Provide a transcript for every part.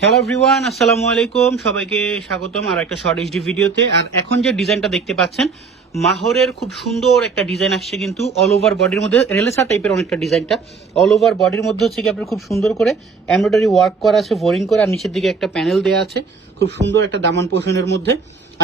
Hello everyone, আসসালামু আলাইকুম। সবাইকে স্বাগতম আর একটা শর্ট এইচডি ভিডিওতে। আর এখন যে ডিজাইনটা দেখতে পাচ্ছেন, মাহরের খুব সুন্দর একটা ডিজাইন আসছে, কিন্তু অল ওভার বডির মধ্যে রেলেসা টাইপের অনেকটা ডিজাইনটা। অল ওভার বডির মধ্যে হচ্ছে কি আপনার খুব সুন্দর করে এমব্রয়ডারি ওয়ার্ক করা আছে, ফোরিং করে, আর নিচের দিকে একটা প্যানেল দেওয়া আছে খুব সুন্দর একটা দামান পোষণের মধ্যে।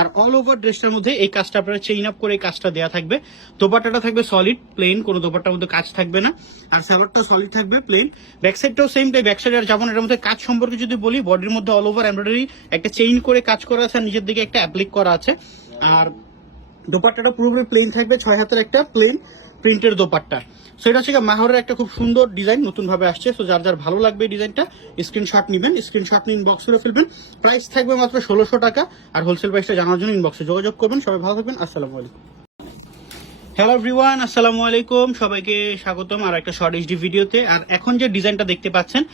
আর অল ওভার ড্রেসটার মধ্যে এই কাজটা আপনারা চেইন আপ করে এই কাজটা দেওয়া থাকবে। দোপাট্টাটা থাকবে সলিড প্লেন, কোনো দোপাট্টার মধ্যে কাজ থাকবে না। আর সালোয়ারটা সলিড থাকবে প্লেন। ব্যাক সাইডটাও সেম টাইপ, ব্যাক সাইড আর যেমন এটার মধ্যে কাজ সম্পর্কে যদি বলি, বডির মধ্যে অল ওভার এমব্রয়ডারি একটা চেইন করে কাজ করা আছে, আর নিচের দিকে একটা অ্যাপ্লিক করা আছে। আর দোপাট্টাটা পুরোপুরি প্লেন থাকবে, 6 হাতের একটা প্লেন প্রিন্টের দোপাট্টা। সো এটা হচ্ছে মাহরের একটা খুব সুন্দর ডিজাইন, নতুন ভাবে আসছে। সো যার যার ভালো লাগবে এই ডিজাইনটা, স্ক্রিনশট নেবেন, স্ক্রিনশট নিয়ে ইনবক্স করে ফেলবেন। প্রাইস থাকবে মাত্র 1600 টাকা। আর হোলসেল প্রাইসটা জানার জন্য ইনবক্সে যোগাযোগ করবেন। সবাই ভালো থাকবেন, আসসালামু আলাইকুম। হ্যালো এভরিওয়ান, আসসালামু আলাইকুম। সবাইকে স্বাগতম আর একটা শর্ট এইচডি ভিডিওতে। আর এখন যে ডিজাইনটা দেখতে পাচ্ছেন,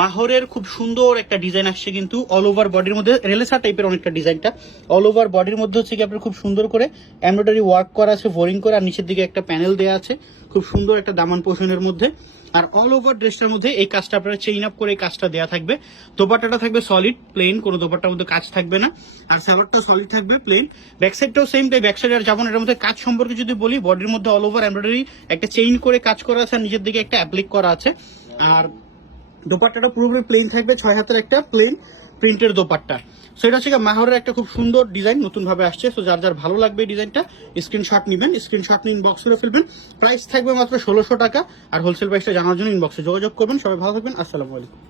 মাহরের খুব সুন্দর একটা ডিজাইন আসছে, কিন্তু অল ওভার বডির মধ্যে রেলেসা টাইপের অনেকটা ডিজাইনটা। অল ওভার বডির মধ্যে হচ্ছে কি আপনার খুব সুন্দর করে এমব্রয়ডারি ওয়ার্ক করা আছে, ফোরিং করে, আর নিচের দিকে একটা প্যানেল দেওয়া আছে খুব সুন্দর একটা দামান পোষণের মধ্যে। আর অল ওভার ড্রেসটার মধ্যে এই কাজটা আপনারা চেইন আপ করে এই কাজটা দেওয়া থাকবে। দোপাট্টাটা থাকবে সলিড প্লেন, কোনো দোপাট্টার মধ্যে কাজ থাকবে না। আর সালোয়ারটা সলিড থাকবে প্লেন। ব্যাক সাইডটাও সেম টাইপ, ব্যাক সাইড আর যেমন এটার মধ্যে কাজ সম্পর্কে যদি বলি, বডির মধ্যে অল ওভার এমব্রয়ডারি একটা চেইন করে কাজ করা আছে, আর নিচের দিকে একটা অ্যাপ্লিক করা আছে। আর দোপাট্টাটা পুরোপুরি প্লেন থাকবে, 6 হাতের একটা প্লেন প্রিন্টের দোপাট্টা। সো এটা হচ্ছে মাহরের একটা খুব সুন্দর ডিজাইন, নতুন ভাবে আসছে। সো যার যার ভালো লাগবে এই ডিজাইনটা, স্ক্রিনশট নেবেন, স্ক্রিনশট নিয়ে ইনবক্স করে ফেলবেন। প্রাইস থাকবে মাত্র 1600 টাকা। আর হোলসেল প্রাইসটা জানার জন্য ইনবক্সে যোগাযোগ করবেন। সবাই ভালো থাকবেন, আসসালামু আলাইকুম।